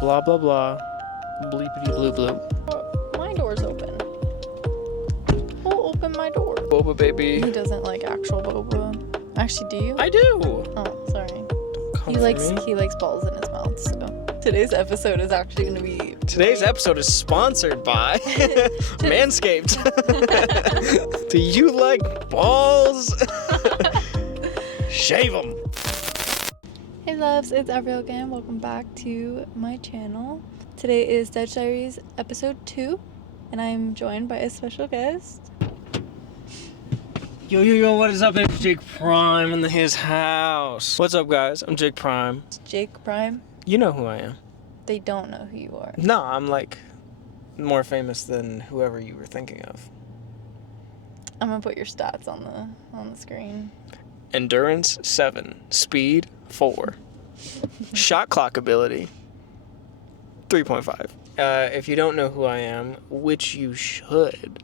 Blah, blah, blah. Bleepity blue blue. My door's open. Who opened my door? Boba baby. He doesn't like actual boba. Actually, do you? I do. Oh, sorry. Come He for likes me. he likes balls in his mouth. So today's episode is actually gonna be. Today's episode is sponsored by Manscaped. Do you like balls? Shave them. Hey loves, it's Avril again. Welcome back to my channel. Today is Diaries episode 2, and I'm joined by a special guest. Yo, what is up? It's Jake Prime in his house. What's up, guys? I'm Jake Prime. It's Jake Prime. You know who I am. They don't know who you are. No, I'm like more famous than whoever you were thinking of. I'm gonna put your stats on the screen. Endurance 7, speed 4, shot clock ability 3.5. If you don't know who I am, which you should,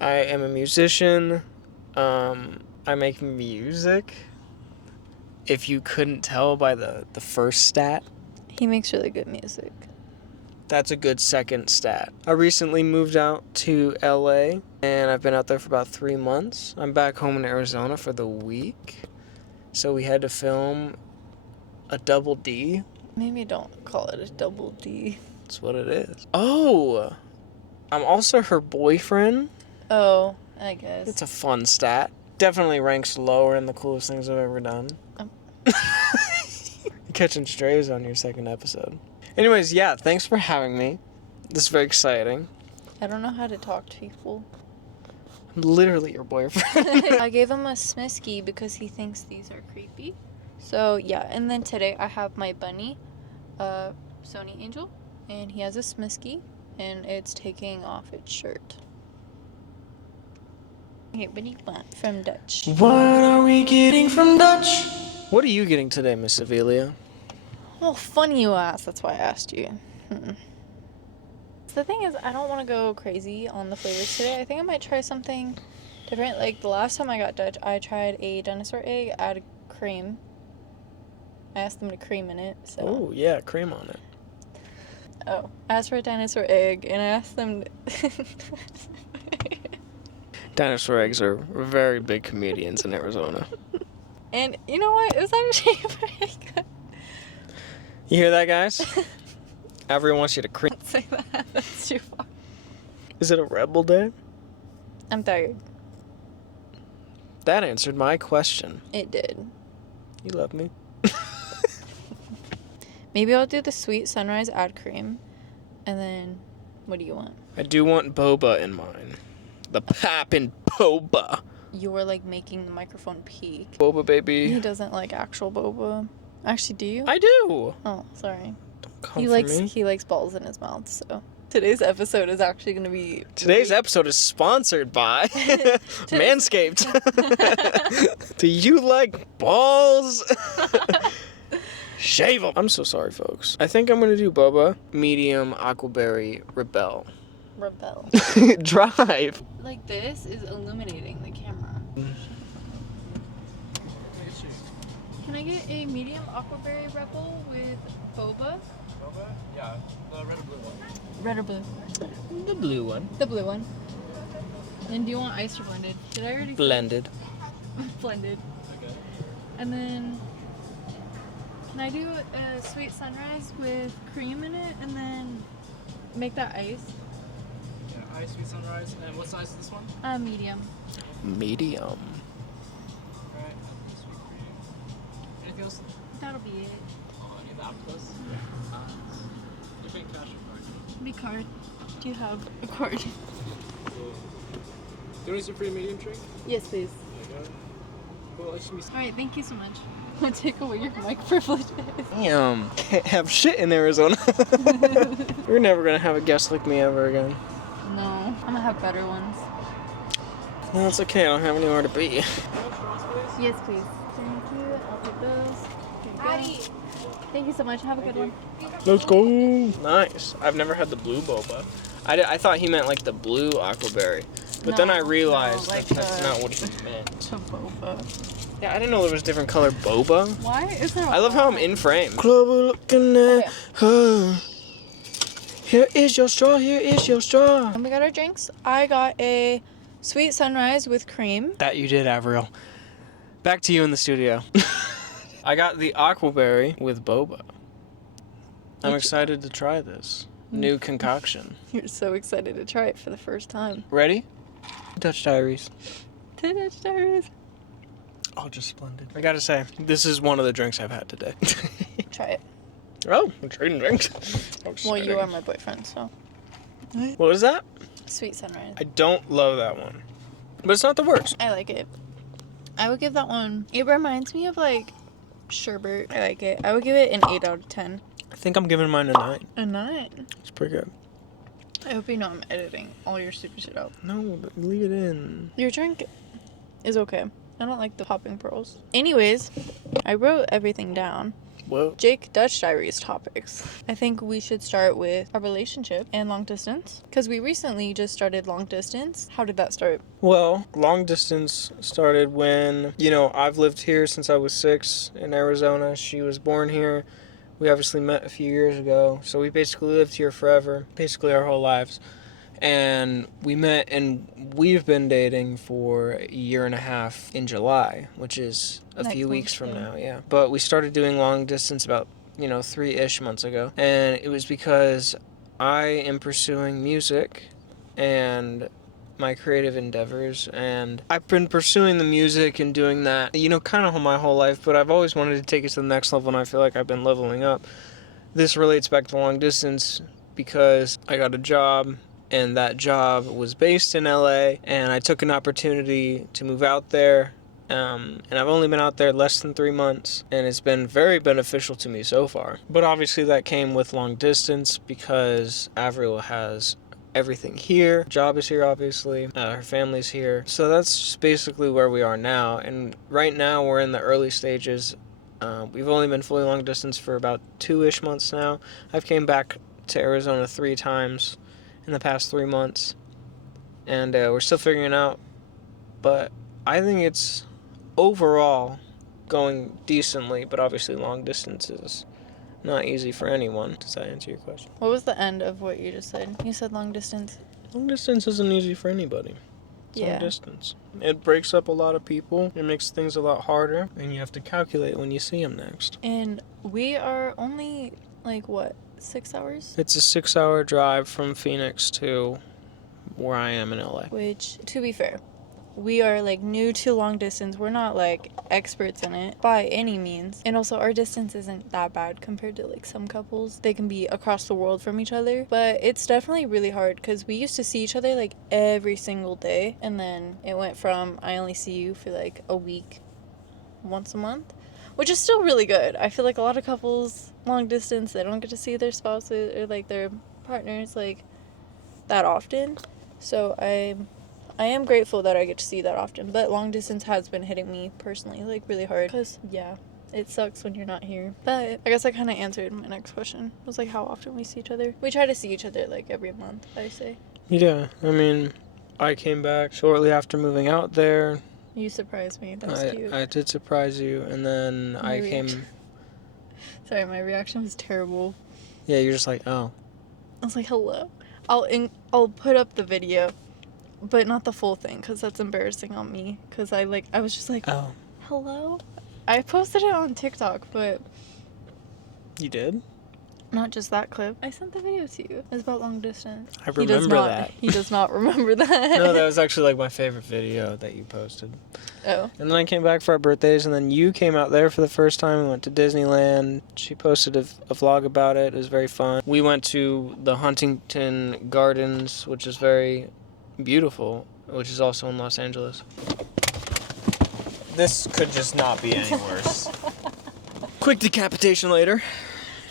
I am a musician. I make music. If you couldn't tell by the first stat, He makes really good music. that's a good second stat. I recently moved out to LA, and I've been out there for about 3 months. I'm back home in Arizona for the week, so we had to film a double D. Maybe don't call it a double D. That's what it is. Oh, I'm also her boyfriend. Oh, I guess. It's a fun stat. Definitely ranks lower in the coolest things I've ever done. Catching strays on your second episode. Anyways, yeah, thanks for having me. This is very exciting. I don't know how to talk to people. I'm literally your boyfriend. I gave him a Smisky because he thinks these are creepy. So yeah, and then today I have my bunny, Sony Angel, and he has a Smisky, and it's taking off its shirt. Okay, what do you want from Dutch? What are we getting from Dutch? What are you getting today, Miss Avelia? Well, funny you asked. That's why I asked you. The thing is, I don't want to go crazy on the flavors today. I think I might try something different. Like the last time I got Dutch, I tried a dinosaur egg, added cream. I asked them to cream in it. So. Oh, yeah, cream on it. Oh, I asked for a dinosaur egg, and I asked them. Dinosaur eggs are very big comedians in Arizona. And you know what? It was actually pretty good. You hear that, guys? Everyone wants you to cream. Don't say that. That's too far. Is it a rebel day? I'm tired. That answered my question. It did. You love me? Maybe I'll do the sweet sunrise, add cream, and then what do you want? I do want boba in mine. The poppin' boba. You were like making the microphone peak. Boba He baby. doesn't like actual boba. Actually, do you? I do. Oh, sorry. Don't come He for likes me. he likes balls in his mouth. So today's episode is actually gonna be. Today's episode is sponsored by Manscaped. Do you like balls? Shave them. I'm so sorry, folks. I think I'm gonna do boba, medium, aquaberry, rebel. Rebel. Drive. Like this is illuminating the camera. Can I get a medium aquaberry rebel with boba? Boba? Yeah, the red or blue one. Red or blue? The blue one. The blue one. And do you want ice or blended? Did I already Blended. say blended? Okay. And then can I do a sweet sunrise with cream in it and then make that ice? Yeah, ice, sweet sunrise. And what size is this one? Medium. Medium. Alright, sweet cream. Anything else? That'll be it. Oh, I need the octopus. You're paying cash or card? Be card. Do you have a card? Do you want some free medium drink? Yes, please. There you go. Cool, let's just Alright, thank you so much. I'll take away your mic privileges. Damn. Can't have shit in Arizona. You're never gonna have a guest like me ever again. No, I'm gonna have better ones. No, it's okay. I don't have anywhere to be. Yes, please. Thank you. I'll take those. Here you go. Thank you so much. Have a good one. Let's go. Nice. I've never had the blue boba. I thought he meant like the blue aquaberry. But then I No, realized no, like that that's the- not what he meant. To boba. Yeah, I didn't know there was different color boba. Why is there? I love how I'm in frame. Global looking at her. Here is your straw, here is your straw. And we got our drinks. I got a sweet sunrise with cream. That you did, Avril. Back to you in the studio. I got the aquaberry with boba. I'm excited to try this new concoction. You're so excited to try it for the first time. Ready? Dutch Diaries. Dutch diaries. Oh, just splendid. I gotta say, this is one of the drinks I've had today. Try it. Oh, we're trading drinks. Well, you are my boyfriend, so. What was that? Sweet sunrise. I don't love that one. But it's not the worst. I like it. I would give that one. It reminds me of like sherbet. I like it. I would give it an 8 out of 10. I think I'm giving mine a 9. A 9. It's pretty good. I hope you know I'm editing all your stupid shit out. No, but leave it in. Your drink is okay. I don't like the popping pearls. Anyways, I wrote everything down. Whoa. Jake Dutch Diaries topics. I think we should start with our relationship and long distance. Because we recently just started long distance. How did that start? Well, long distance started when, I've lived here since I was 6 in Arizona. She was born here. We obviously met a few years ago. So we basically lived here forever, basically our whole lives. And we met and we've been dating for a year and a half in July, which is a few weeks from now, yeah. But we started doing long distance about, 3-ish months ago. And it was because I am pursuing music and my creative endeavors, and I've been pursuing the music and doing that, kind of my whole life, but I've always wanted to take it to the next level, and I feel like I've been leveling up. This relates back to long distance because I got a job, and that job was based in LA, and I took an opportunity to move out there, and I've only been out there less than 3 months, and it's been very beneficial to me so far. But obviously that came with long distance because Avril has everything here. Job is here, obviously. Her family's here. So that's just basically where we are now, and right now we're in the early stages. We've only been fully long distance for about 2-ish months now. I've came back to Arizona 3 times in the past 3 months, and we're still figuring it out, but I think it's overall going decently, but obviously long distance is not easy for anyone. Does that answer your question? What was the end of what you just said? You said long distance. Long distance isn't easy for anybody. It's Yeah. long distance. It breaks up a lot of people. It makes things a lot harder, and you have to calculate when you see them next. And we are only, 6 hours? It's a 6-hour drive from Phoenix to where I am in LA. Which, to be fair, we are, new to long distance. We're not, experts in it by any means. And also, our distance isn't that bad compared to, some couples. They can be across the world from each other. But it's definitely really hard because we used to see each other, every single day. And then it went from, I only see you for, a week, once a month. Which is still really good. I feel like a lot of couples, long distance, they don't get to see their spouses or, their partners, that often. So I am grateful that I get to see that often, but long distance has been hitting me personally, really hard. Because, yeah, it sucks when you're not here. But I guess I kind of answered my next question. It was, how often we see each other. We try to see each other, every month, I say. Yeah, I came back shortly after moving out there. You surprised me. That was cute. I did surprise you, and then I came... Sorry, my reaction was terrible. Yeah, you're just like, oh. I was like, hello. I'll put up the video, but not the full thing, because that's embarrassing on me. Because I was just like, oh. Hello? I posted it on TikTok, but... You did? Not just that clip. I sent the video to you. It's about long distance. I remember that. He does not remember that. No, that was actually my favorite video that you posted. Oh. And then I came back for our birthdays, and then you came out there for the first time. We went to Disneyland. She posted a vlog about it. It was very fun. We went to the Huntington Gardens, which is very beautiful, which is also in Los Angeles. This could just not be any worse. Quick decapitation later.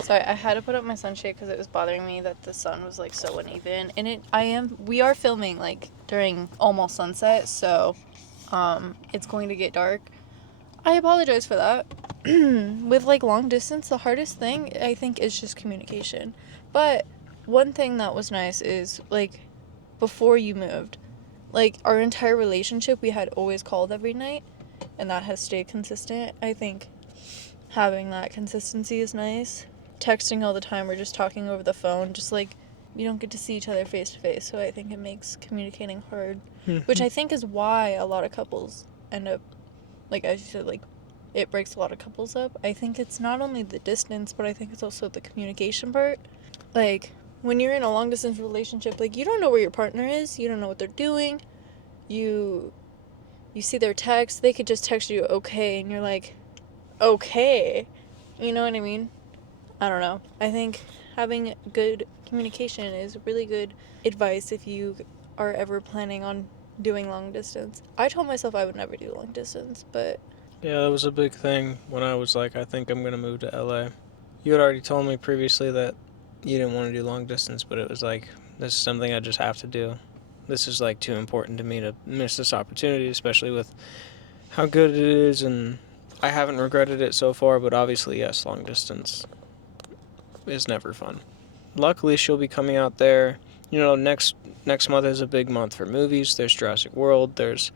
Sorry, I had to put up my sunshade because it was bothering me that the sun was so uneven. And we are filming during almost sunset, so it's going to get dark. I apologize for that. With long distance, the hardest thing I think is just communication. But one thing that was nice is before you moved, like, our entire relationship, we had always called every night, and that has stayed consistent. I think having that consistency is nice. Texting all the time or just talking over the phone, just, like, you don't get to see each other face to face, so I think it makes communicating hard, which I think is why a lot of couples end up, like, as you said, like, it breaks a lot of couples up. I think it's not only the distance, but I think it's also the communication part. Like, when you're in a long distance relationship, like, you don't know where your partner is, you don't know what they're doing, you see their text, they could just text you okay, and you're like, okay, you know what I mean? I don't know. I think having good communication is really good advice if you are ever planning on doing long distance. I told myself I would never do long distance, but Yeah, that was a big thing when I was like, I think I'm going to move to LA. You had already told me previously that you didn't want to do long distance, but it was like, this is something I just have to do. This is like too important to me to miss this opportunity, especially with how good it is, and I haven't regretted it so far, but obviously, yes, long distance is never fun. Luckily, she'll be coming out there. You know, next month is a big month for movies. There's Jurassic World, there's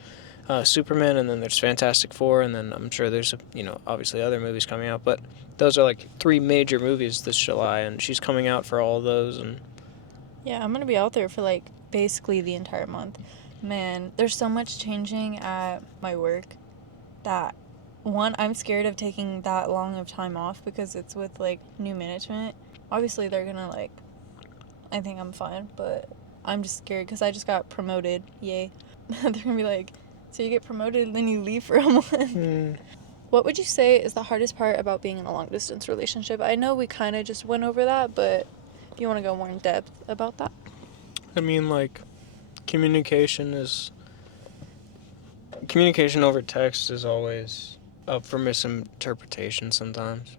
Superman, and then there's Fantastic Four, and then I'm sure there's, obviously other movies coming out, but those are like 3 major movies this July, and she's coming out for all of those. And yeah, I'm gonna be out there for like basically the entire month. Man, there's so much changing at my work that, one, I'm scared of taking that long of time off because it's with like new management. Obviously they're gonna like, I think I'm fine, but I'm just scared because I just got promoted. Yay. They're gonna be like, so you get promoted and then you leave for a month. What would you say is the hardest part about being in a long distance relationship? I know we kind of just went over that, but if you want to go more in depth about that. I mean, like, communication over text is always up for misinterpretation sometimes.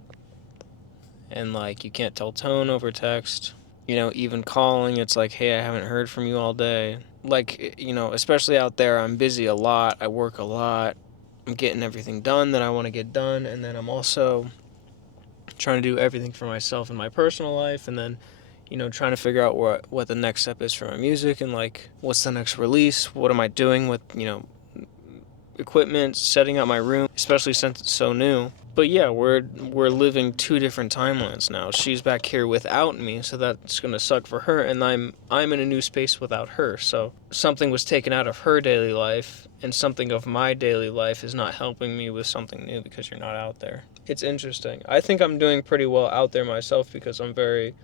And like, you can't tell tone over text. Even calling, it's like, hey, I haven't heard from you all day. Like, especially out there, I'm busy a lot, I work a lot, I'm getting everything done that I want to get done, and then I'm also trying to do everything for myself in my personal life, and then, trying to figure out what the next step is for my music, and like, what's the next release, what am I doing with, equipment, setting up my room, especially since it's so new. But yeah, we're living 2 different timelines now. She's back here without me, so that's gonna suck for her, and I'm in a new space without her. So something was taken out of her daily life, and something of my daily life is not helping me with something new because you're not out there. It's interesting. I think I'm doing pretty well out there myself because I'm very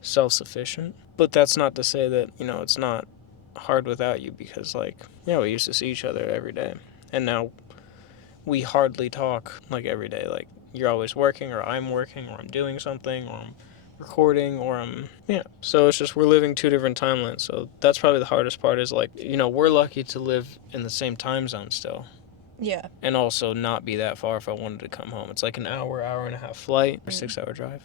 self-sufficient. But that's not to say that, it's not hard without you, because like, yeah, we used to see each other every day. And now we hardly talk like every day. Like, you're always working, or I'm working, or I'm doing something, or I'm recording, or so it's just, we're living 2 different timelines. So that's probably the hardest part, is like, we're lucky to live in the same time zone still, Yeah. and also not be that far if I wanted to come home. It's like an hour and a half flight, or 6-hour drive.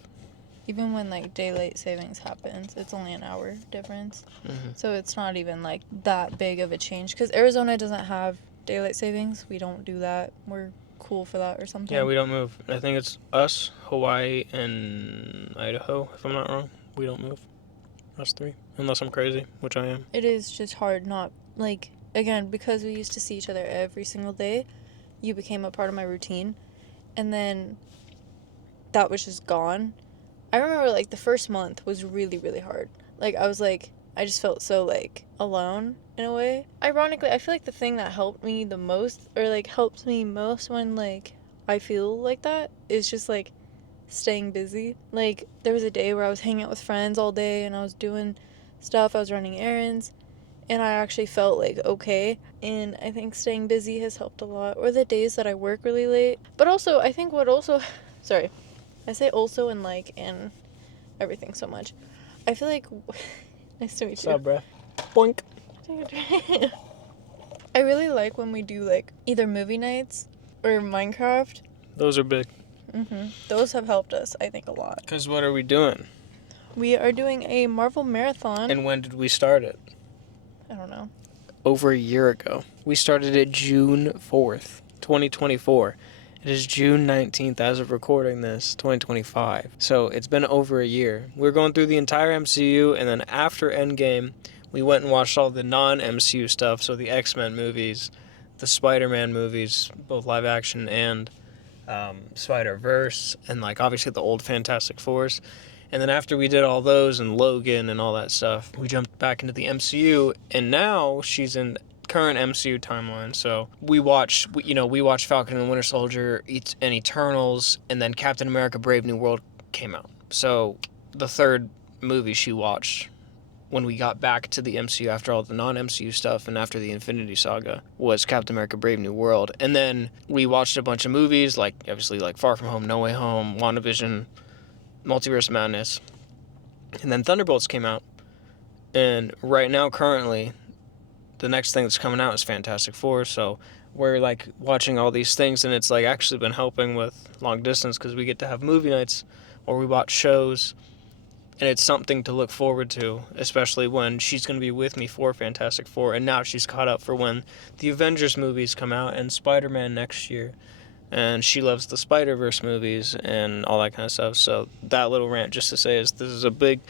Even when like daylight savings happens, it's only an hour difference. So it's not even like that big of a change, because Arizona doesn't have daylight savings. We don't do that. We're cool for that or something. Yeah, we don't move. I think it's us, Hawaii, and Idaho, if I'm not wrong. We don't move. Us 3. Unless I'm crazy, which I am. It is just hard not, like, again, because we used to see each other every single day, you became a part of my routine, and then that was just gone. I remember, like, the first month was really, really hard. Like, I was, like, I just felt so, like, alone in a way. Ironically, I feel like the thing that helped me the most, or, like, helps me most when, like, I feel like that, is just, like, staying busy. Like, there was a day where I was hanging out with friends all day, and I was doing stuff, I was running errands, and I actually felt, like, okay. And I think staying busy has helped a lot. Or the days that I work really late. But also, I think what also... Sorry. I say also and like and everything so much. I feel like... Nice to meet you. What's up, bruh? Boink. I really like when we do, like, either movie nights or Minecraft. Those are big. Those have helped us, I think, a lot. Because what are we doing? We are doing a Marvel marathon. And when did we start it? I don't know. Over a year ago. We started it June 4th, 2024. It is June 19th as of recording this, 2025. So it's been over a year. We're going through the entire MCU, and then after Endgame, we went and watched all the non-MCU stuff, so the X-Men movies, the Spider-Man movies, both live action and Spider-Verse, and like obviously the old Fantastic Fours. And then after we did all those and Logan and all that stuff, we jumped back into the MCU, and now she's in current MCU timeline. So we watched Falcon and the Winter Soldier and Eternals, and then Captain America: Brave New World came out. So the third movie she watched when we got back to the MCU after all the non-MCU stuff and after the Infinity Saga was Captain America: Brave New World. And then we watched a bunch of movies, like obviously like Far From Home, No Way Home, WandaVision, Multiverse of Madness, and then Thunderbolts came out. And right now, currently, the next thing that's coming out is Fantastic Four, so we're like watching all these things, and it's like actually been helping with long distance because we get to have movie nights or we watch shows, and it's something to look forward to, especially when she's going to be with me for Fantastic Four, and now she's caught up for when the Avengers movies come out and Spider-Man next year, and she loves the Spider-Verse movies and all that kind of stuff. So that little rant just to say is this is a big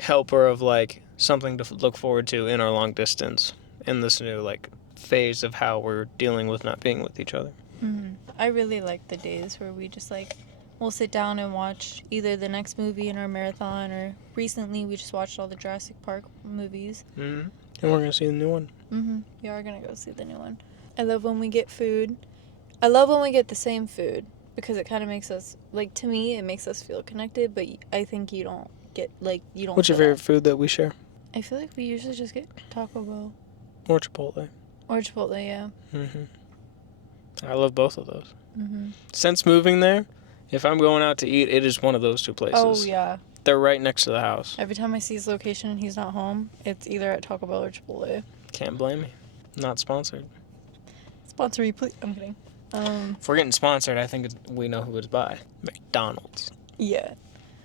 helper of like something to look forward to in our long distance in this new like phase of how we're dealing with not being with each other. Mm-hmm. I really like the days where we just like we'll sit down and watch either the next movie in our marathon, or recently we just watched all the Jurassic Park movies. Mm-hmm. And we're gonna see the new one. Mm-hmm. We are gonna go see the new one. I love when we get food. I love when we get the same food because it kind of makes us, like, to me it makes us feel connected, but I think you don't get, like, you don't. What's your favorite food that we share? I feel like we usually just get Taco Bell. Or Chipotle. Or Chipotle, yeah. Mm-hmm. I love both of those. Mm-hmm. Since moving there, if I'm going out to eat, it is one of those two places. Oh, yeah. They're right next to the house. Every time I see his location and he's not home, it's either at Taco Bell or Chipotle. Can't blame me. Not sponsored. Sponsor me, please. I'm kidding. If we're getting sponsored, I think we know who it's by. McDonald's. Yeah.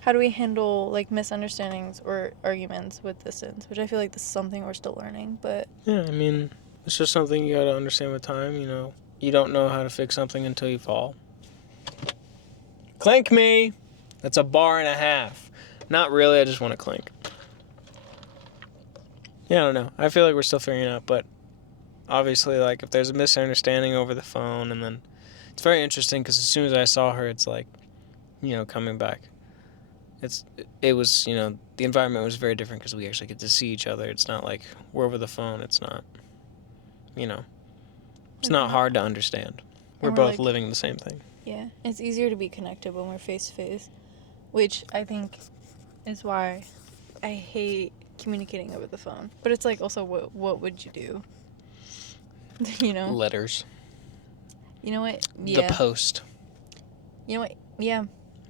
How do we handle, like, misunderstandings or arguments with distance? Which I feel like this is something we're still learning, but... Yeah, I mean, it's just something you gotta understand with time, you know. You don't know how to fix something until you fall. Clink me! That's a bar and a half. Not really, I just want to clink. Yeah, I don't know. I feel like we're still figuring it out, but obviously, like, if there's a misunderstanding over the phone, and then it's very interesting because as soon as I saw her, it's like, you know, coming back. It was, you know, the environment was very different because we actually get to see each other. It's not like we're over the phone. It's not, you know, it's not hard to understand. We're both like, living the same thing. Yeah, it's easier to be connected when we're face to face, which I think is why I hate communicating over the phone. But it's like also what would you do? You know? Letters. You know what? Yeah. The Post. You know what? Yeah.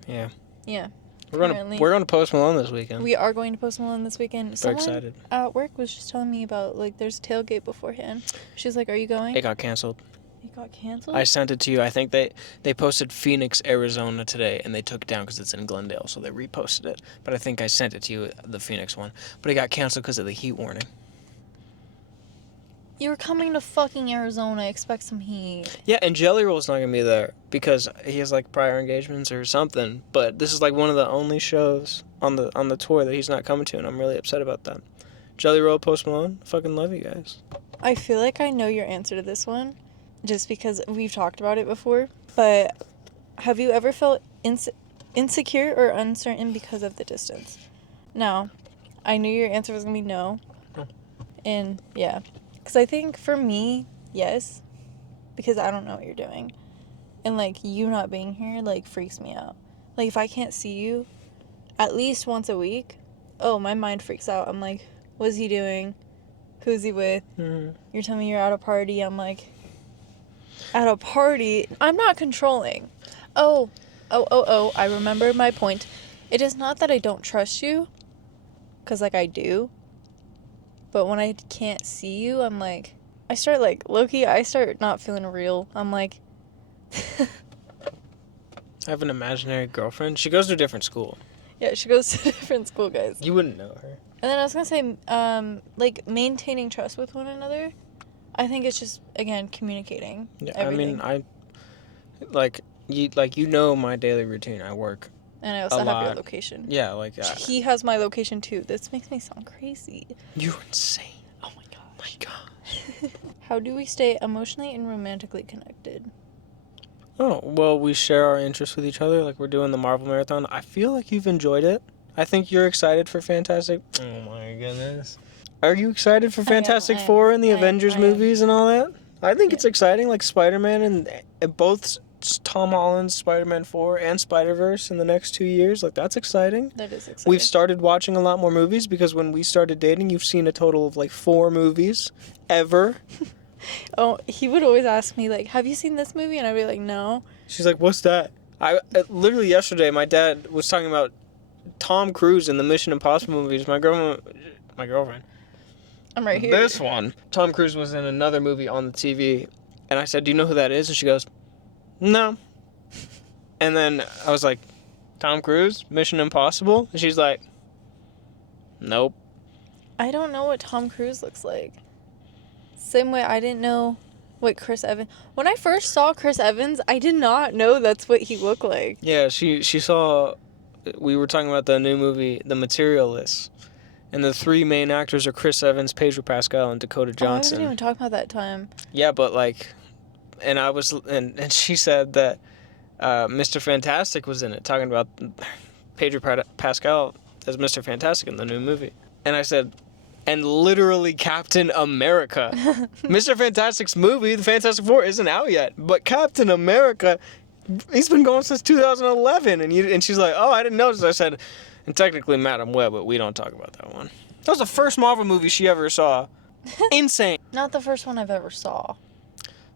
Yeah. Yeah. We're gonna Post Malone this weekend. We are going to Post Malone this weekend. Very excited. At work was just telling me about, like, there's a tailgate beforehand. She's like, "Are you going?" It got canceled. It got canceled? I sent it to you. I think they posted Phoenix, Arizona today, and they took it down because it's in Glendale, so they reposted it. But I think I sent it to you, the Phoenix one. But it got canceled because of the heat warning. You're coming to fucking Arizona. Expect some heat. Yeah, and Jelly Roll's not going to be there because he has, like, prior engagements or something. But this is, like, one of the only shows on the tour that he's not coming to, and I'm really upset about that. Jelly Roll, Post Malone, I fucking love you guys. I feel like I know your answer to this one, just because we've talked about it before. But have you ever felt insecure or uncertain because of the distance? Now, I knew your answer was going to be no. Oh. And, yeah. Because I think for me, yes. Because I don't know what you're doing. And, like, you not being here, like, freaks me out. Like, if I can't see you at least once a week, oh, my mind freaks out. I'm like, what's he doing? Who's he with? Mm-hmm. You're telling me you're at a party. I'm like, at a party? I'm not controlling. Oh, I remember my point. It is not that I don't trust you. Because, like, I do. But when I can't see you, I'm like, I start, like, low-key, I start not feeling real. I'm like... I have an imaginary girlfriend. She goes to a different school. Yeah, she goes to a different school, guys. You wouldn't know her. And then I was gonna say, like, maintaining trust with one another. I think it's just, again, communicating. Yeah, everything. I mean, you know my daily routine. I work And I also have your location. Yeah, like He has my location too. This makes me sound crazy. You're insane. Oh my god. My god. How do we stay emotionally and romantically connected? Oh, well, we share our interests with each other, like we're doing the Marvel Marathon. I feel like you've enjoyed it. I think you're excited for Fantastic... Oh my goodness. Are you excited for Fantastic Four and the Avengers movies and all that? I think it's exciting, like Spider-Man and both Tom Holland's Spider-Man 4 and Spider-Verse in the next 2 years. Like, that's exciting. That is exciting. We've started watching a lot more movies because when we started dating, you've seen a total of like 4 movies ever. Oh, he would always ask me, like, have you seen this movie? And I'd be like, no. She's like, what's that? I literally yesterday, my dad was talking about Tom Cruise in the Mission Impossible movies. My girlfriend. I'm right here. This one. Tom Cruise was in another movie on the TV. And I said, do you know who that is? And she goes, no. And then I was like, Tom Cruise? Mission Impossible? And she's like, nope. I don't know what Tom Cruise looks like. Same way I didn't know what Chris Evans... When I first saw Chris Evans, I did not know that's what he looked like. Yeah, she saw... We were talking about the new movie, The Materialists. And the 3 main actors are Chris Evans, Pedro Pascal, and Dakota Johnson. I wasn't even talking about that time. Yeah, but like... And I was... And she said that Mr. Fantastic was in it, talking about Pedro Pascal as Mr. Fantastic in the new movie. And I said... And literally Captain America. Mr. Fantastic's movie, The Fantastic Four, isn't out yet. But Captain America, he's been going since 2011. And she's like, oh, I didn't notice. I said, and technically Madam Web, but we don't talk about that one. That was the first Marvel movie she ever saw. Insane. Not the first one I've ever saw.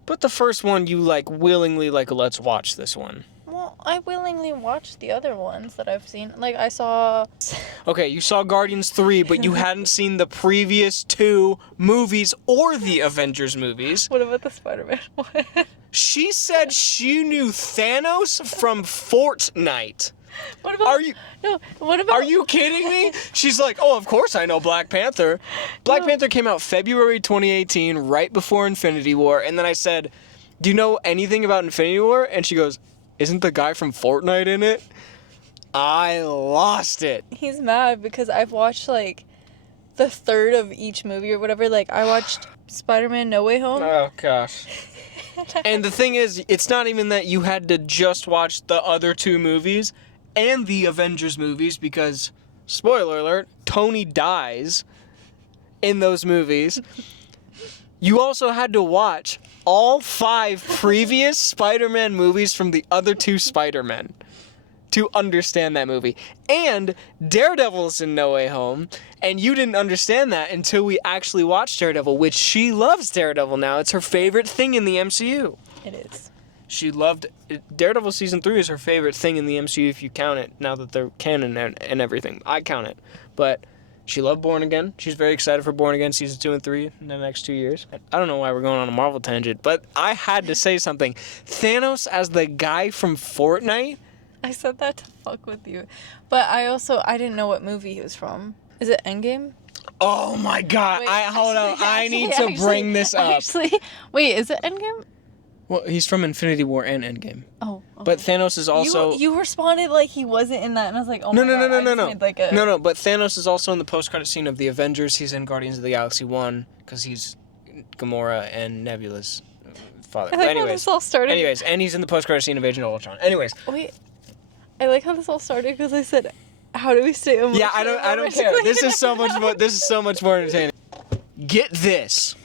But the first one you, like, willingly, like, let's watch this one. Well, I willingly watched the other ones that I've seen. Like, I saw... Okay, you saw Guardians 3, but you hadn't seen the previous 2 movies or the Avengers movies. What about the Spider-Man one? She said she knew Thanos from Fortnite. What about... Are you... No, what about... Are you kidding me? She's like, oh, of course I know Black Panther. Black Panther came out February 2018, right before Infinity War. And then I said, do you know anything about Infinity War? And she goes... Isn't the guy from Fortnite in it? I lost it. He's mad because I've watched, like, the third of each movie or whatever. Like, I watched Spider-Man No Way Home. Oh, gosh. And the thing is, it's not even that you had to just watch the other 2 movies and the Avengers movies because, spoiler alert, Tony dies in those movies. You also had to watch all 5 previous Spider-Man movies from the other 2 Spider-Men to understand that movie. And Daredevil's in No Way Home, and you didn't understand that until we actually watched Daredevil, which she loves Daredevil now. It's her favorite thing in the MCU. It is. She loved... Daredevil Season 3 is her favorite thing in the MCU if you count it, now that they're canon and everything. I count it. But... She loved Born Again. She's very excited for Born Again Season 2 and 3 in the next 2 years. I don't know why we're going on a Marvel tangent, but I had to say something. Thanos as the guy from Fortnite? I said that to fuck with you. But I didn't know what movie he was from. Is it Endgame? Oh my god. Wait, Hold on. I need to bring this up. Wait, is it Endgame? Well, he's from Infinity War and Endgame. Oh. Okay. But Thanos is also... You responded like he wasn't in that, and I was like, oh my god. No, but Thanos is also in the post-credit scene of the Avengers. He's in Guardians of the Galaxy 1, because he's Gamora and Nebula's father. I like how this all started. Anyways, and he's in the post-credit scene of Agent of Ultron. Anyways. Wait, I like how this all started, because I said, how do we stay emotional? Yeah, I don't care. This is so much more entertaining. Get this.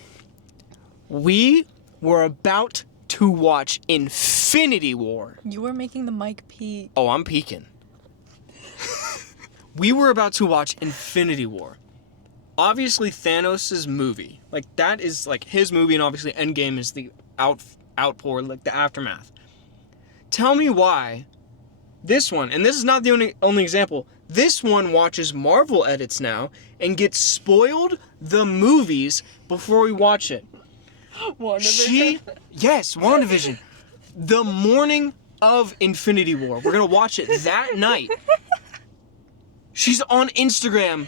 We were about to watch Infinity War. You were making the mic peak. Oh, I'm peeking. We were about to watch Infinity War. Obviously, Thanos' movie. Like, that is, like, his movie, and obviously Endgame is the outpour, like, the aftermath. Tell me why this one, and this is not the only example, this one watches Marvel edits now and gets spoiled the movies before we watch it. WandaVision? Yes, WandaVision. The morning of Infinity War. We're going to watch it that night. She's on Instagram,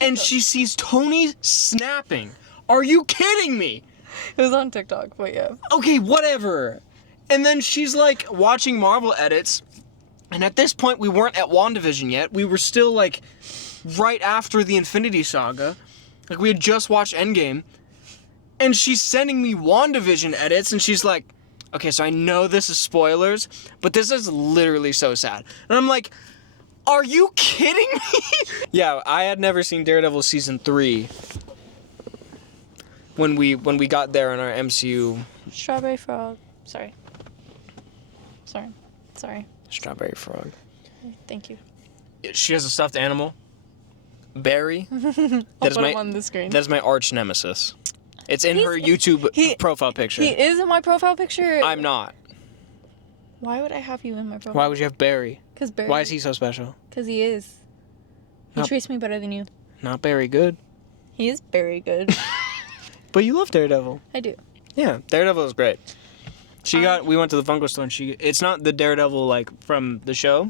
and she sees Tony snapping. Are you kidding me? It was on TikTok, but yeah. Okay, whatever. And then she's, like, watching Marvel edits, And at this point, we weren't at WandaVision yet. We were still, like, right after the Infinity Saga. Like, we had just watched Endgame. And she's sending me WandaVision edits, and she's like, okay, so I know this is spoilers, but this is literally so sad. And I'm like, are you kidding me? Yeah, I had never seen Daredevil Season 3 when we got there in our MCU. Strawberry frog. Sorry. Strawberry frog. Thank you. She has a stuffed animal. Barry. I'll put him on the screen. That is my arch nemesis. It's in her YouTube profile picture. He is in my profile picture. I'm not. Why would I have you in my profile? Why would you have Barry? Because Barry. Why is he so special? Because he is. He Nope. treats me better than you. Not very good. He is very good. But you love Daredevil. I do. Yeah, Daredevil is great. We went to the Funko store and it's not the Daredevil like from the show,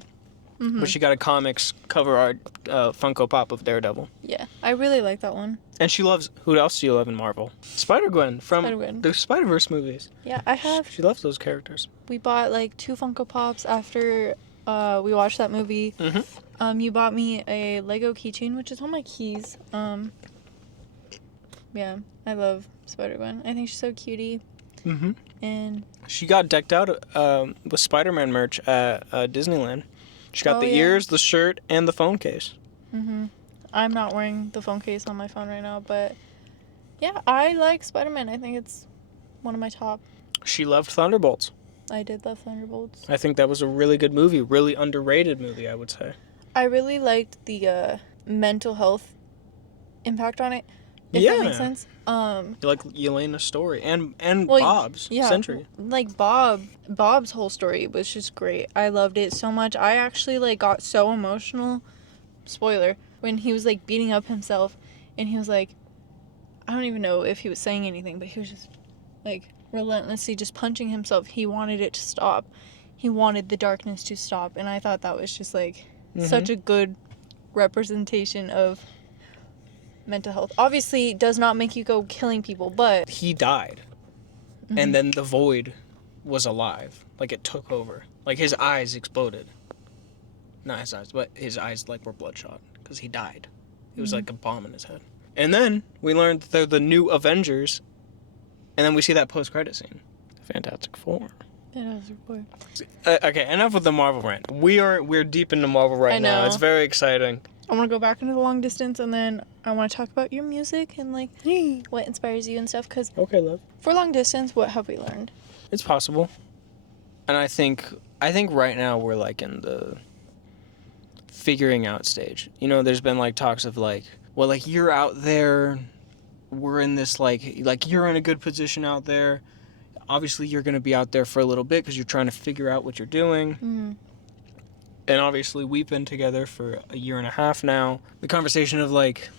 but she got a comics cover art Funko Pop of Daredevil. Yeah, I really like that one. And she loves, who else do you love in Marvel? Spider-Gwen from Spider-Gwen. the Spider-Verse movies. Yeah, I have. She loves those characters. We bought like 2 Funko Pops after we watched that movie. Mm-hmm. You bought me a Lego keychain, which is on my keys. Yeah, I love Spider-Gwen. I think she's so cutie. Mm-hmm. And she got decked out with Spider-Man merch at Disneyland. She got the ears, the shirt, and the phone case. Mm-hmm. I'm not wearing the phone case on my phone right now, but yeah, I like Spider-Man. I think it's one of my top. She loved Thunderbolts. I did love Thunderbolts. I think that was a really good movie, really underrated movie, I would say. I really liked the mental health impact on it, if that makes sense. You like Yelena's story and well, Bob's Sentry. Like Bob's whole story was just great. I loved it so much. I actually like got so emotional. Spoiler, when he was like beating up himself and he was like, I don't even know if he was saying anything, but he was just like relentlessly just punching himself. He wanted it to stop. He wanted the darkness to stop, and I thought that was just like such a good representation of mental health. Obviously, it does not make you go killing people, but he died. And then the void was alive. Like, it took over. Like, his eyes exploded. Not his eyes, but his eyes, like, were bloodshot. Because he died. It was like a bomb in his head. And then we learned that they're the new Avengers. And then we see that post-credit scene. Fantastic Four. Fantastic Four. Okay, enough with the Marvel rant. We're deep into Marvel right now. It's very exciting. I want to go back into the long distance, and then I want to talk about your music and like what inspires you and stuff. Cause okay, love. For long distance, what have we learned? It's possible, and I think right now we're like in the figuring out stage. You know, there's been like talks of like, well, like you're out there, we're in this like you're in a good position out there. Obviously, you're gonna be out there for a little bit because you're trying to figure out what you're doing. Mm-hmm. And obviously, we've been together for a year and a half now. The conversation of, like,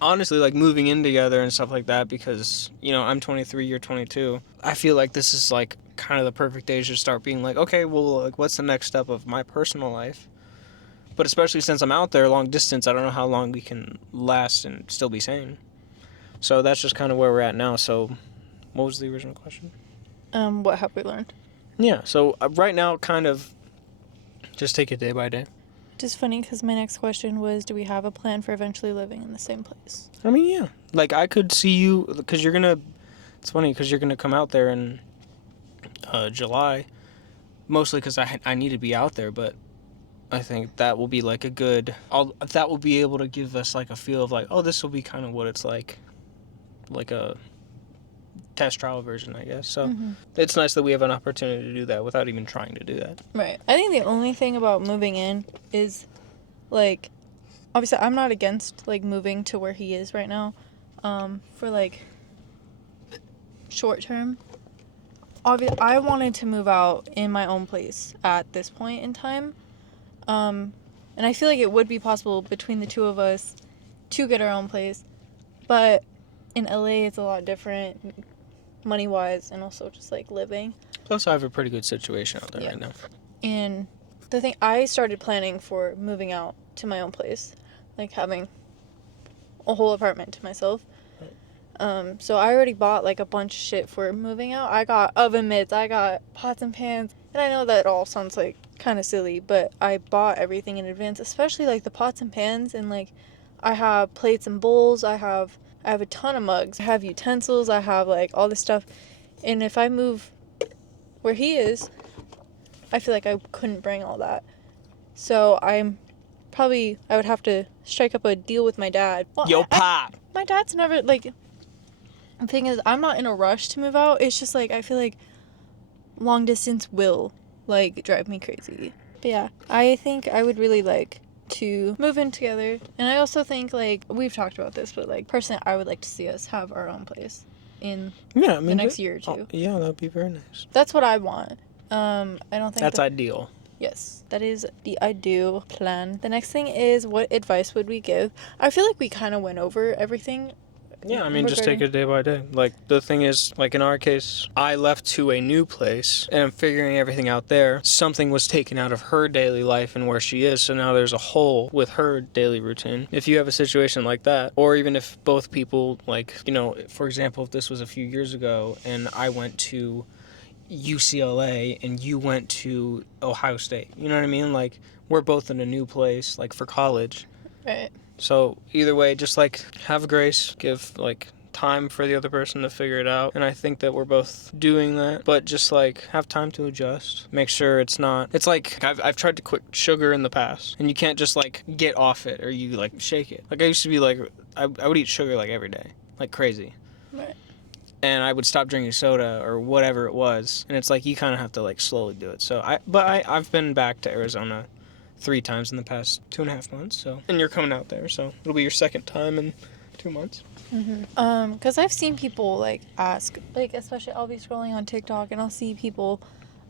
honestly, like, moving in together and stuff like that because, you know, I'm 23, you're 22. I feel like this is, like, kind of the perfect age to start being like, okay, well, like, what's the next step of my personal life? But especially since I'm out there long distance, I don't know how long we can last and still be sane. So that's just kind of where we're at now. So what was the original question? What have we learned? Yeah, so right now, kind of just take it day by day. Just funny because my next question was, do we have a plan for eventually living in the same place? I mean, yeah. Like, I could see you, because you're going to, it's funny, because you're going to come out there in July, mostly because I need to be out there, but I think that will be, like, a good, that will be able to give us, like, a feel of, like, oh, this will be kind of what it's like a test trial version, I guess. So it's nice that we have an opportunity to do that without even trying to do that. Right. I think the only thing about moving in is, like, obviously I'm not against, like, moving to where he is right now, for, like, short term. I wanted to move out in my own place at this point in time, and I feel like it would be possible between the two of us to get our own place, but in LA it's a lot different money-wise and also just, like, living. Plus, I have a pretty good situation out there right now. And the thing, I started planning for moving out to my own place, like having a whole apartment to myself. So I already bought like a bunch of shit for moving out. I got oven mitts, I got pots and pans, and I know that all sounds like kind of silly, but I bought everything in advance, especially like the pots and pans, and like I have plates and bowls, I have a ton of mugs, I have utensils, I have like all this stuff. And if I move where he is, I feel like I couldn't bring all that. So I would have to strike up a deal with my dad. Well, Yo, pop! my dad's never, like, the thing is, I'm not in a rush to move out. It's just, like, I feel like long distance will, like, drive me crazy. But yeah, I think I would really like to move in together. And I also think, like, we've talked about this, but, like, personally, I would like to see us have our own place in the next year or two. Yeah, that'd be very nice. That's what I want. I don't think that's ideal. Yes, that is the ideal plan. The next thing is, what advice would we give? I feel like we kind of went over everything. Yeah, I mean, just take it day by day. Like, the thing is, like, in our case, I left to a new place, and I'm figuring everything out there. Something was taken out of her daily life and where she is, so now there's a hole with her daily routine. If you have a situation like that, or even if both people, like, you know, for example, if this was a few years ago, and I went to UCLA and you went to Ohio State, you know what I mean? Like, we're both in a new place, like, for college. Right. So either way, just like have grace, give like time for the other person to figure it out. And I think that we're both doing that, but just like have time to adjust. Make sure it's not, it's like I've tried to quit sugar in the past, and you can't just like get off it or you like shake it. Like I used to be like, I would eat sugar like every day, like crazy. Right. And I would stop drinking soda or whatever it was. And it's like you kind of have to like slowly do it. So I've been back to Arizona 3 times in the past 2.5 months, so, and you're coming out there, so it'll be your second time in 2 months. Because I've seen people like ask, like, especially I'll be scrolling on TikTok and I'll see people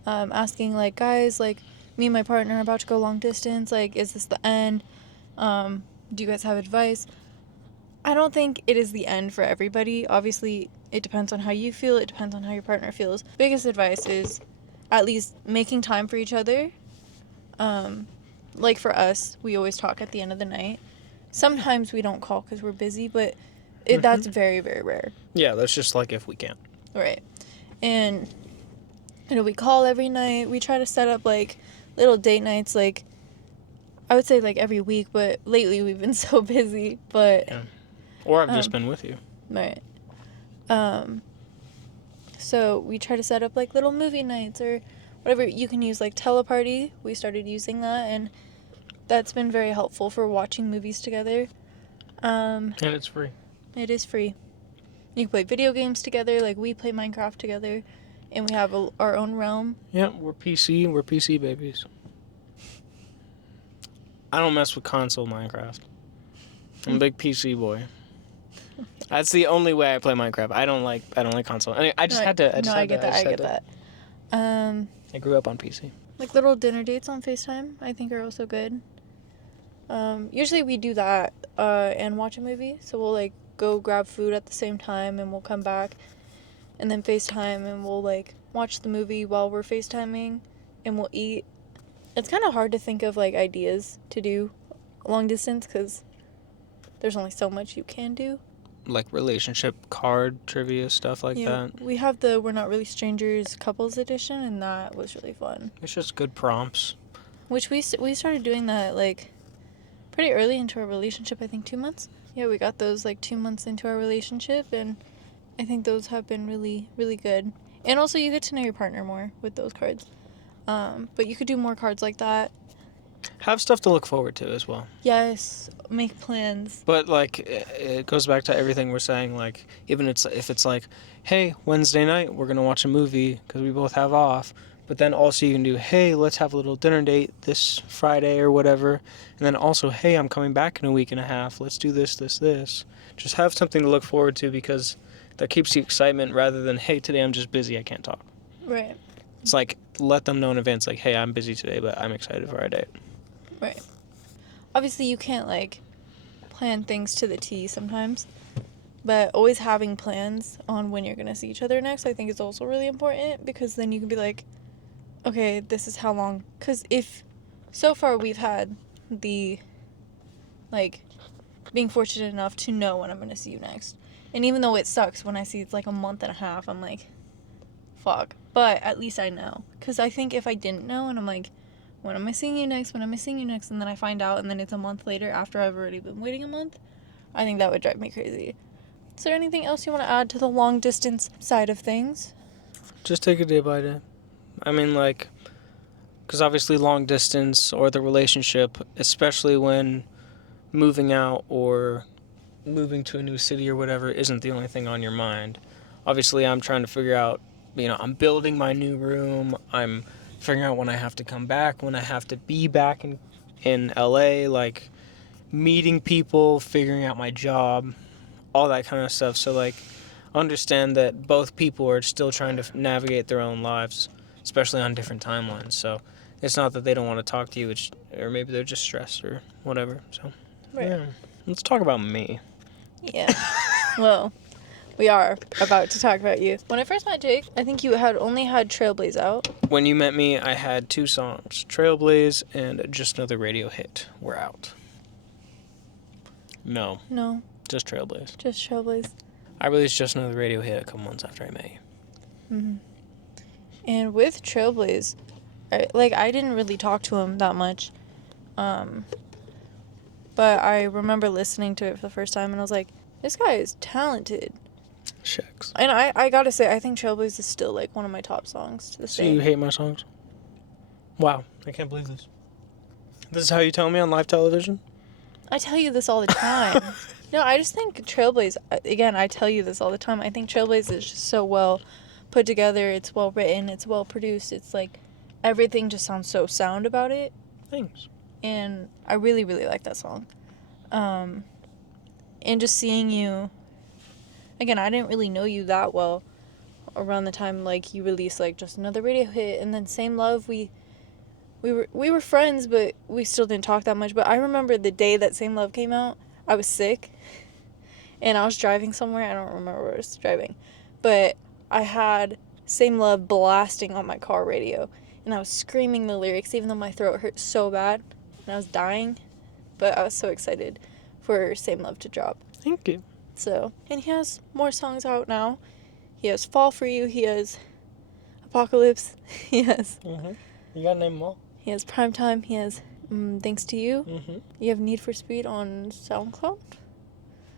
asking, like, guys, like, me and my partner are about to go long distance, like, is this the end? Do you guys have advice? I don't think it is the end for everybody. Obviously, it depends on how you feel, it depends on how your partner feels. Biggest advice is at least making time for each other. Like for us, we always talk at the end of the night. Sometimes we don't call because we're busy, but that's very, very rare. Yeah, that's just like if we can. Right. And, you know, we call every night. We try to set up, like, little date nights, like, I would say, like, every week, but lately we've been so busy, but... Yeah. Or I've just been with you. Right. So we try to set up, like, little movie nights or whatever. You can use, like, Teleparty. We started using that, and that's been very helpful for watching movies together. And it's free. It is free. You can play video games together, like we play Minecraft together, and we have our own realm. Yeah, we're PC babies. I don't mess with console Minecraft. I'm a big PC boy. That's the only way I play Minecraft. I don't like console. Anyway, I get that. I grew up on PC. Like little dinner dates on FaceTime, I think are also good. Usually we do that and watch a movie. So we'll like go grab food at the same time and we'll come back and then FaceTime and we'll like watch the movie while we're FaceTiming and we'll eat. It's kind of hard to think of like ideas to do long distance because there's only so much you can do. Like relationship card trivia, stuff like that. We have the We're Not Really Strangers couples edition, and that was really fun. It's just good prompts. Which we started doing that like pretty early into our relationship, I think 2 months. Yeah, we got those like 2 months into our relationship, and I think those have been really, really good. And also you get to know your partner more with those cards. But you could do more cards like that. Have stuff to look forward to as well. Yes, make plans. But like it goes back to everything we're saying. Like even if it's like, hey, Wednesday night we're gonna watch a movie because we both have off. But then also you can do, hey, let's have a little dinner date this Friday or whatever. And then also, hey, I'm coming back in a week and a half. Let's do this. Just have something to look forward to because that keeps the excitement rather than, hey, today I'm just busy, I can't talk. Right. It's like let them know in advance, like, hey, I'm busy today, but I'm excited for our date. Right. Obviously, you can't, like, plan things to the T sometimes. But always having plans on when you're going to see each other next, I think is also really important. Because then you can be like, okay, this is how long. Because if, so far we've had the, like, being fortunate enough to know when I'm going to see you next. And even though it sucks when I see it's like a month and a half, I'm like, fuck. But at least I know. Because I think if I didn't know and I'm like, when am I seeing you next? When am I seeing you next? And then I find out and then it's a month later after I've already been waiting a month, I think that would drive me crazy. Is there anything else you want to add to the long distance side of things? Just take it day by day. I mean, like, because obviously long distance or the relationship, especially when moving out or moving to a new city or whatever, isn't the only thing on your mind. Obviously, I'm trying to figure out, I'm building my new room. I'm figuring out when I have to come back, when I have to be back in LA, like meeting people, figuring out my job, all that kind of stuff. So, like, understand that both people are still trying to navigate their own lives, especially on different timelines. So it's not that they don't want to talk to you, or maybe they're just stressed or whatever. So, yeah. Let's talk about me. Yeah. Well, we are about to talk about you. When I first met Jake, I think you had only had Trailblaze out. When you met me, I had 2 songs. Trailblaze and Just Another Radio Hit were out. No, No, just Trailblaze. just Trailblaze. I released Just Another Radio Hit a couple months after I met you. Mm-hmm. And with Trailblaze, I didn't really talk to him that much. But I remember listening to it for the first time and I was like, this guy is talented. Shucks. And I gotta say, I think Trailblaze is still like one of my top songs to this So day. you hate my songs? Wow, I can't believe this. This is how you tell me on live television? I tell you this all the time. No, I just think Trailblaze, again, I tell you this all the time. I think Trailblaze is just so well put together. It's well written. It's well produced. It's like everything just sounds so sound about it. Thanks. And I really, really like that song. And just seeing you, again, I didn't really know you that well around the time, like, you released, like, Just Another Radio Hit, and then Same Love, we were friends, but we still didn't talk that much. But I remember the day that Same Love came out, I was sick, and I was driving somewhere. I don't remember where I was driving, but I had Same Love blasting on my car radio, and I was screaming the lyrics, even though my throat hurt so bad, and I was dying, but I was so excited for Same Love to drop. Thank you. So, and he has more songs out now. He has Fall For You, he has Apocalypse, he has... Mm-hmm. You gotta name them all. He has Primetime, he has Thanks to You. Mm-hmm. You have Need for Speed on SoundCloud?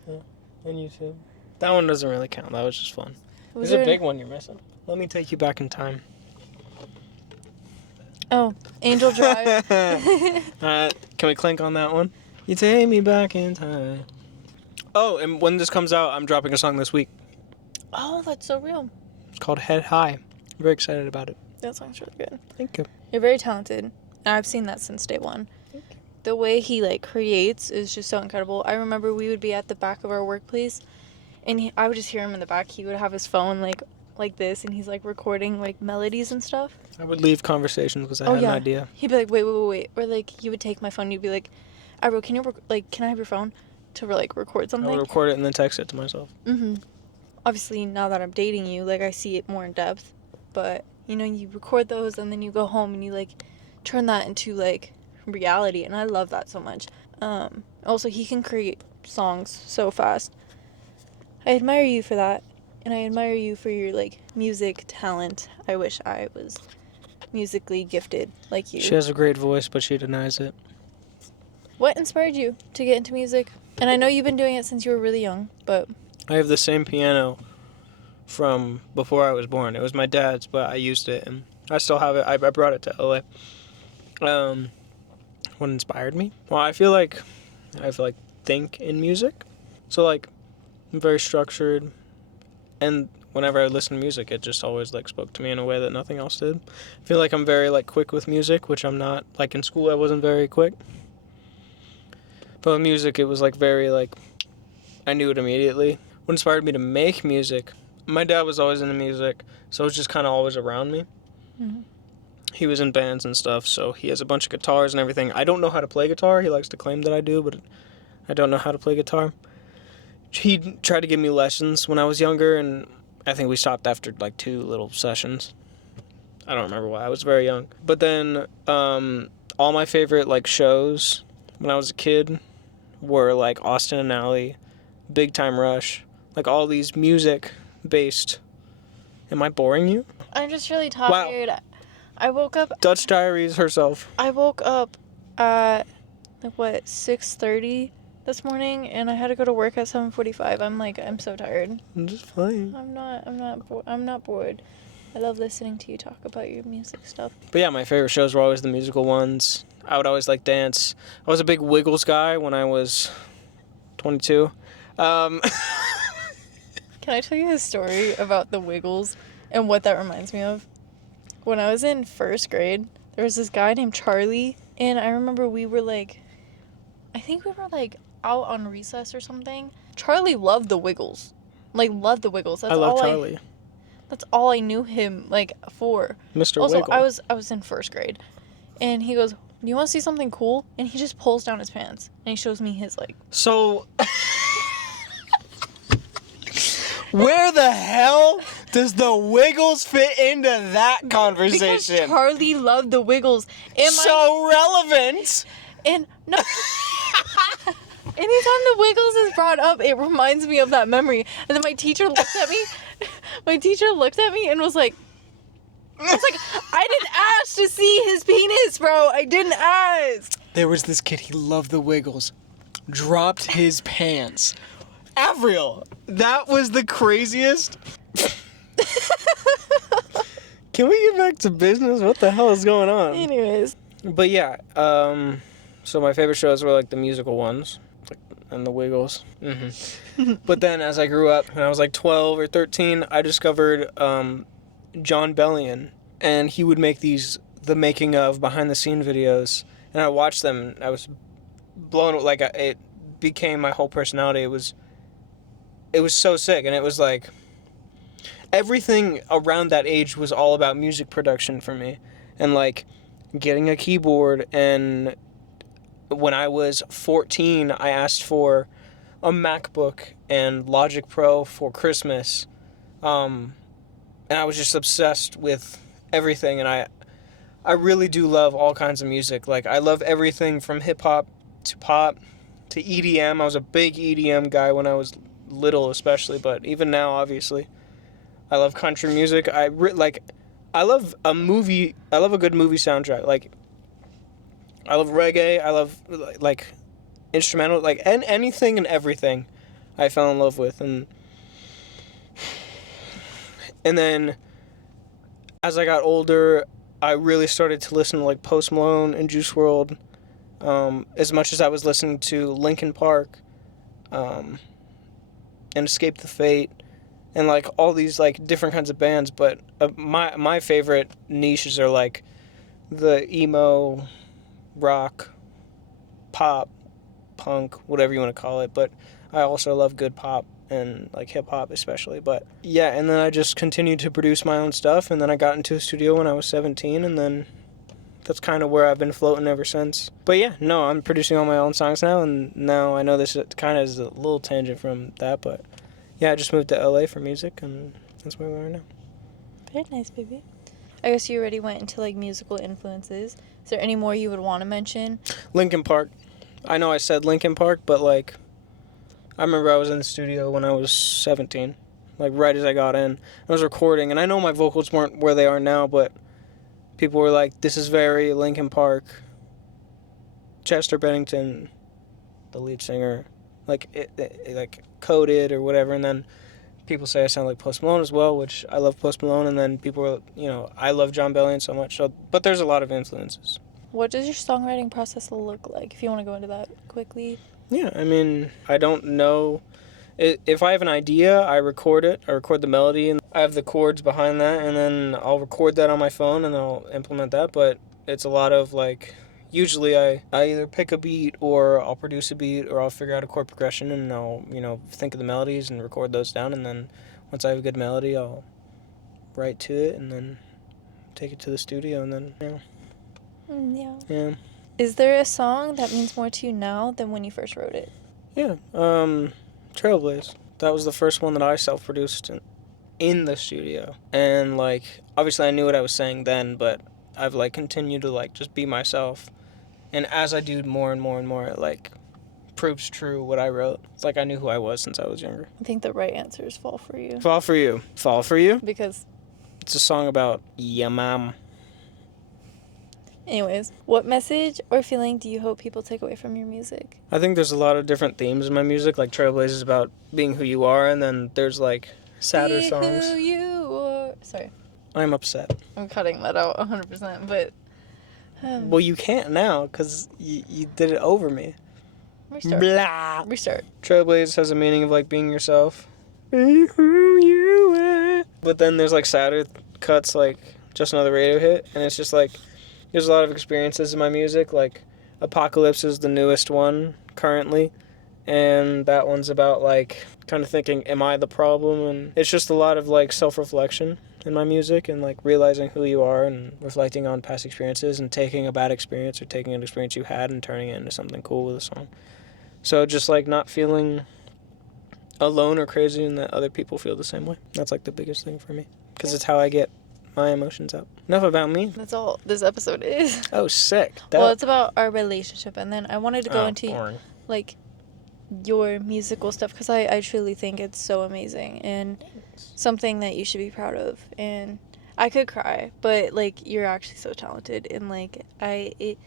Yeah, and YouTube. That one doesn't really count. That was just fun. Was There's a big one you're missing. Let me take you back in time. Oh, Angel Drive. Can we clink on that one? You take me back in time. Oh, and when this comes out, I'm dropping a song this week. Oh, that's so real. It's called Head High. I'm very excited about it. That song's really good. Thank you. You're very talented. And I've seen that since day one. Thank you. The way he, like, creates is just so incredible. I remember we would be at the back of our workplace, and I would just hear him in the back. He would have his phone, like this, and he's, like, recording, like, melodies and stuff. I would leave conversations because I had an idea. He'd be like, wait. Or, like, you would take my phone, you'd be like, Iro, can I have your phone to, like, record I something? would record it and then text it to myself. Mm-hmm. Obviously, now that I'm dating you, like, I see it more in depth. But, you record those, and then you go home, and you, like, turn that into, like, reality. And I love that so much. Also, he can create songs so fast. I admire you for that. And I admire you for your, like, music talent. I wish I was musically gifted like you. She has a great voice, but she denies it. What inspired you to get into music? And I know you've been doing it since you were really young, but... I have the same piano from before I was born. It was my dad's, but I used it, and I still have it. I brought it to LA. What inspired me? Well, I feel like think in music. So, like, I'm very structured, and whenever I listen to music, it just always, like, spoke to me in a way that nothing else did. I feel like I'm very, like, quick with music, which I'm not. Like, in school, I wasn't very quick. But with music, it was, like, very, like, I knew it immediately. What inspired me to make music, my dad was always into music, so it was just kind of always around me. Mm-hmm. He was in bands and stuff, so he has a bunch of guitars and everything. I don't know how to play guitar. He likes to claim that I do, but I don't know how to play guitar. He tried to give me lessons when I was younger, and I think we stopped after, like, 2 little sessions. I don't remember why. I was very young. But then all my favorite, like, shows when I was a kid were, like, Austin and Ally, Big Time Rush, like all these music-based. Am I boring you? I'm just really tired. Wow. I woke up. Dutch Diaries herself. I woke up at 6:30 this morning, and I had to go to work at 7:45. I'm so tired. I'm just playing. I'm not bored. I love listening to you talk about your music stuff. But yeah, my favorite shows were always the musical ones. I would always like dance. I was a big Wiggles guy when I was 22. Can I tell you a story about the Wiggles and what that reminds me of? When I was in first grade, there was this guy named Charlie, and I remember we were I think we were out on recess or something. Charlie loved the Wiggles. Loved the Wiggles. I love Charlie. That's all I knew him for. Mr. Also, Wiggle. I was in first grade, and he goes, "Do you want to see something cool?" And he just pulls down his pants and he shows me his So, where the hell does the Wiggles fit into that conversation? Because Charlie loved the Wiggles. Relevant. And no. Anytime the Wiggles is brought up, it reminds me of that memory. And then my teacher looked at me. And was like, I didn't ask to see his penis, bro. I didn't ask. There was this kid, he loved the Wiggles. Dropped his pants. Avril, that was the craziest. Can we get back to business? What the hell is going on? Anyways. But yeah, so my favorite shows were the musical ones. And the Wiggles. Mm-hmm. But then as I grew up, when I was 12 or 13, I discovered John Bellion. And he would make the making of, behind the scene videos. And I watched them, and I was blown, it became my whole personality. It was so sick. And it was everything around that age was all about music production for me. And getting a keyboard. And when I was 14, I asked for a MacBook and Logic Pro for Christmas. And I was just obsessed with everything. And I really do love all kinds of music. I love everything from hip-hop to pop to EDM. I was a big EDM guy when I was little, especially. But even now, obviously. I love country music. I love a movie. I love a good movie soundtrack. I love reggae. I love instrumental, and anything and everything I fell in love with. And then as I got older, I really started to listen to Post Malone and Juice WRLD, as much as I was listening to Linkin Park, and Escape the Fate, and all these different kinds of bands. But my favorite niches are the emo, rock, pop, punk, whatever you want to call it. But I also love good pop and hip-hop especially. But yeah, and then I just continued to produce my own stuff, and then I got into a studio when I was 17, and then that's kind of where I've been floating ever since. But yeah, no, I'm producing all my own songs now, and now I know this kind of is a little tangent from that, but yeah, I just moved to LA for music, and that's where we are now. Very nice, baby. I guess you already went into musical influences. Is there any more you would want to mention? Linkin Park. I know I said Linkin Park, but I remember I was in the studio when I was 17, right as I got in. I was recording, and I know my vocals weren't where they are now, but people were like, this is very Linkin Park. Chester Bennington, the lead singer, coded or whatever, and then people say I sound like Post Malone as well, which I love Post Malone, and then people are, I love John Bellion so much, but there's a lot of influences. What does your songwriting process look like, if you want to go into that quickly? Yeah, I mean, I don't know. If I have an idea, I record it. I record the melody, and I have the chords behind that, and then I'll record that on my phone, and I'll implement that, but it's a lot of, usually I either pick a beat, or I'll produce a beat, or I'll figure out a chord progression, and I'll, think of the melodies and record those down, and then once I have a good melody, I'll write to it, and then take it to the studio, and then, Yeah. Yeah. Is there a song that means more to you now than when you first wrote it? Yeah, Trailblaze. That was the first one that I self-produced in the studio. And, obviously I knew what I was saying then, but I've, continued to, just be myself. And as I do more and more and more, it, proves true what I wrote. It's like I knew who I was since I was younger. I think the right answer is Fall For You. Fall For You. Fall For You? Because, It's a song about yeah, mom. anyways, what message or feeling do you hope people take away from your music? I think there's a lot of different themes in my music. Like Trailblaze is about being who you are, and then there's like sadder Be songs. who you are. Sorry, I'm upset. I'm cutting that out 100%, but... Well, you can't now because you did it over me. Restart. Blah. Restart. Trailblaze has a meaning of like being yourself. Be who you are. But then there's like sadder cuts, like Just Another Radio Hit, and it's just like there's a lot of experiences in my music. Like Apocalypse is the newest one currently, and that one's about like kind of thinking, am I the problem? And it's just a lot of like self-reflection in my music and like realizing who you are and reflecting on past experiences and taking a bad experience or taking an experience you had and turning it into something cool with a song. So just like not feeling alone or crazy and that other people feel the same way. That's like the biggest thing for me because it's how I get my emotions out. Enough about me. That's all this episode is. Oh, sick. Well, it's about our relationship, and then I wanted to go into boring. like your musical stuff because I truly think it's so amazing and something that you should be proud of. And I could cry, but like you're actually so talented, and like it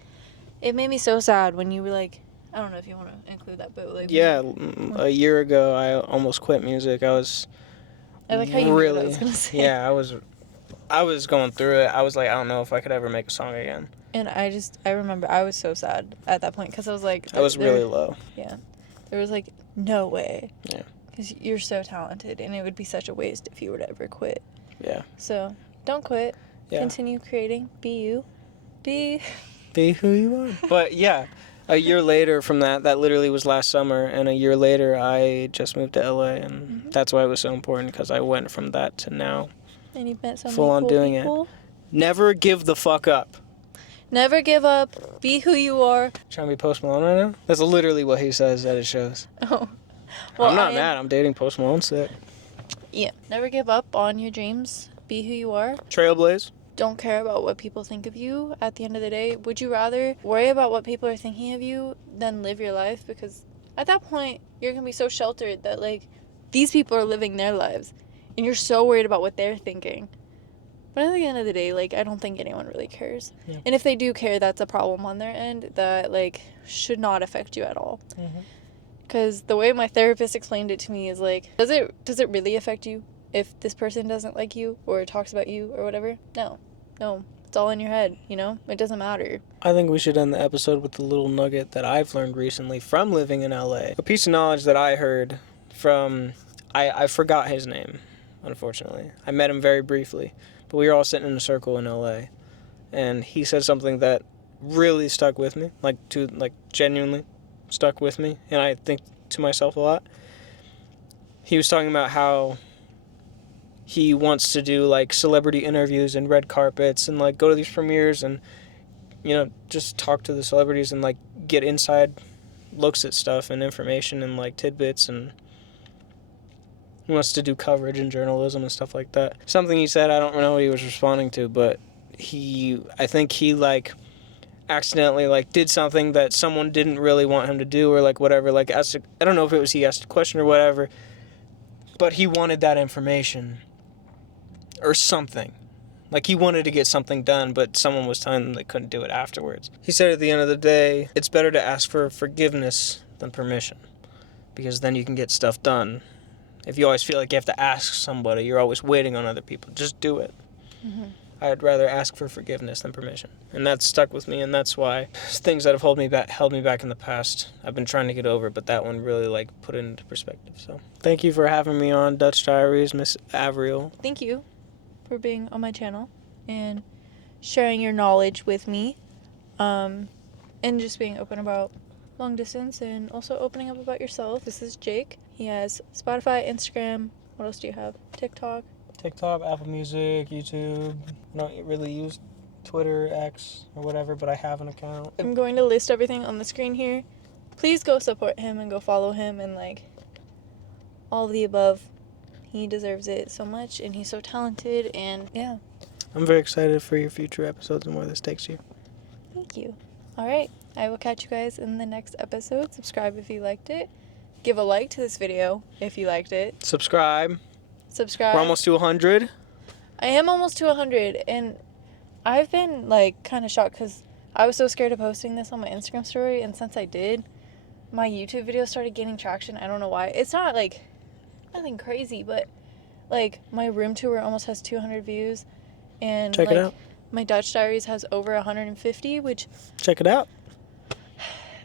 made me so sad when you were like, I don't know if you want to include that, but like a year ago I almost quit music. I like how you knew really what I was gonna say. Yeah, I was going through it. I was like, I don't know if I could ever make a song again. And I remember I was so sad at that point because I was like, I was really low. Yeah, there was like no way. Yeah. Because you're so talented, and it would be such a waste if you were to ever quit. Yeah. So don't quit. Yeah. Continue creating. Be you. Be who you are. But yeah, a year later from that literally was last summer, and a year later I just moved to LA, and that's why it was so important because I went from that to now. And you've met so full many on cool doing people. it. Never give the fuck up. Never give up. Be who you are. Trying to be Post Malone right now? That's literally what he says at his shows. Oh. Well, I'm not mad. I'm dating Post Malone. Sick. Yeah. Never give up on your dreams. Be who you are. Trailblaze. Don't care about what people think of you at the end of the day. Would you rather worry about what people are thinking of you than live your life? Because at that point, you're going to be so sheltered that, like, these people are living their lives. And you're so worried about what they're thinking. But at the end of the day, like, I don't think anyone really cares. Yeah. And if they do care, that's a problem on their end that, like, should not affect you at all. Because the way my therapist explained it to me is, like, does it really affect you if this person doesn't like you or talks about you or whatever? No. It's all in your head, you know? It doesn't matter. I think we should end the episode with the little nugget that I've learned recently from living in LA. A piece of knowledge that I heard from... I forgot his name, unfortunately. I met him very briefly. But we were all sitting in a circle in LA. And he said something that really stuck with me. Genuinely stuck with me. And I think to myself a lot. He was talking about how he wants to do, like, celebrity interviews and red carpets and, like, go to these premieres and, you know, just talk to the celebrities and, like, get inside looks at stuff and information and, like, tidbits, and he wants to do coverage and journalism and stuff like that. Something he said, I don't know what he was responding to, but I think he, like, accidentally, like, did something that someone didn't really want him to do or, like, whatever. Like, I don't know if it was he asked a question or whatever, but he wanted that information or something. Like, he wanted to get something done, but someone was telling them they couldn't do it afterwards. He said at the end of the day, it's better to ask for forgiveness than permission, because then you can get stuff done. If you always feel like you have to ask somebody, you're always waiting on other people. Just do it. I'd rather ask for forgiveness than permission. And that's stuck with me, and that's why things that have held me back in the past, I've been trying to get over, but that one really, like, put it into perspective. So thank you for having me on Dutch Diaries, Miss Avriel. Thank you for being on my channel and sharing your knowledge with me, and just being open about long distance and also opening up about yourself. This is Jake. He has Spotify, Instagram. What else do you have? TikTok, Apple Music, YouTube. I don't really use Twitter, X, or whatever, but I have an account. I'm going to list everything on the screen here. Please go support him and go follow him and, like, all of the above. He deserves it so much, and he's so talented, and yeah. I'm very excited for your future episodes and where this takes you. Thank you. All right. I will catch you guys in the next episode. Subscribe if you liked it. Give a like to this video if you liked it. Subscribe. Subscribe. We're almost to 100. I am almost to 100, and I've been like kind of shocked because I was so scared of posting this on my Instagram story, and since I did, my YouTube video started gaining traction. I don't know why. It's not like nothing crazy, but like my room tour almost has 200 views, and Check it out. my Dutch Diaries has over 150, which Check it out.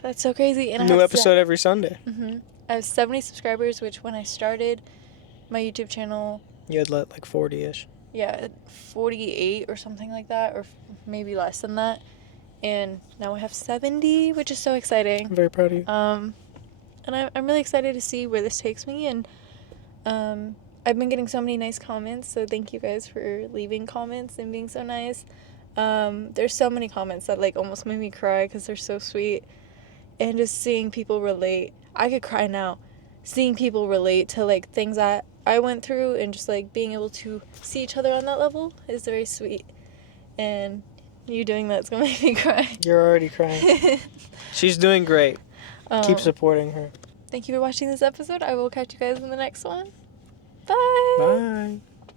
that's so crazy. And New episode every Sunday. I have 70 subscribers, which when I started my YouTube channel, You had like 40-ish. yeah, 48 or something like that, or maybe less than that. And now I have 70, which is so exciting. I'm very proud of you. And I'm really excited to see where this takes me. And I've been getting so many nice comments, so thank you guys for leaving comments and being so nice. There's so many comments that like almost made me cry because they're so sweet. And just seeing people relate. I could cry now. Seeing people relate to like things that I went through, and just like being able to see each other on that level is very sweet. And you doing that's gonna make me cry. You're already crying. She's doing great. Keep Um, supporting her. Thank you for watching this episode. I will catch you guys in the next one. Bye. Bye.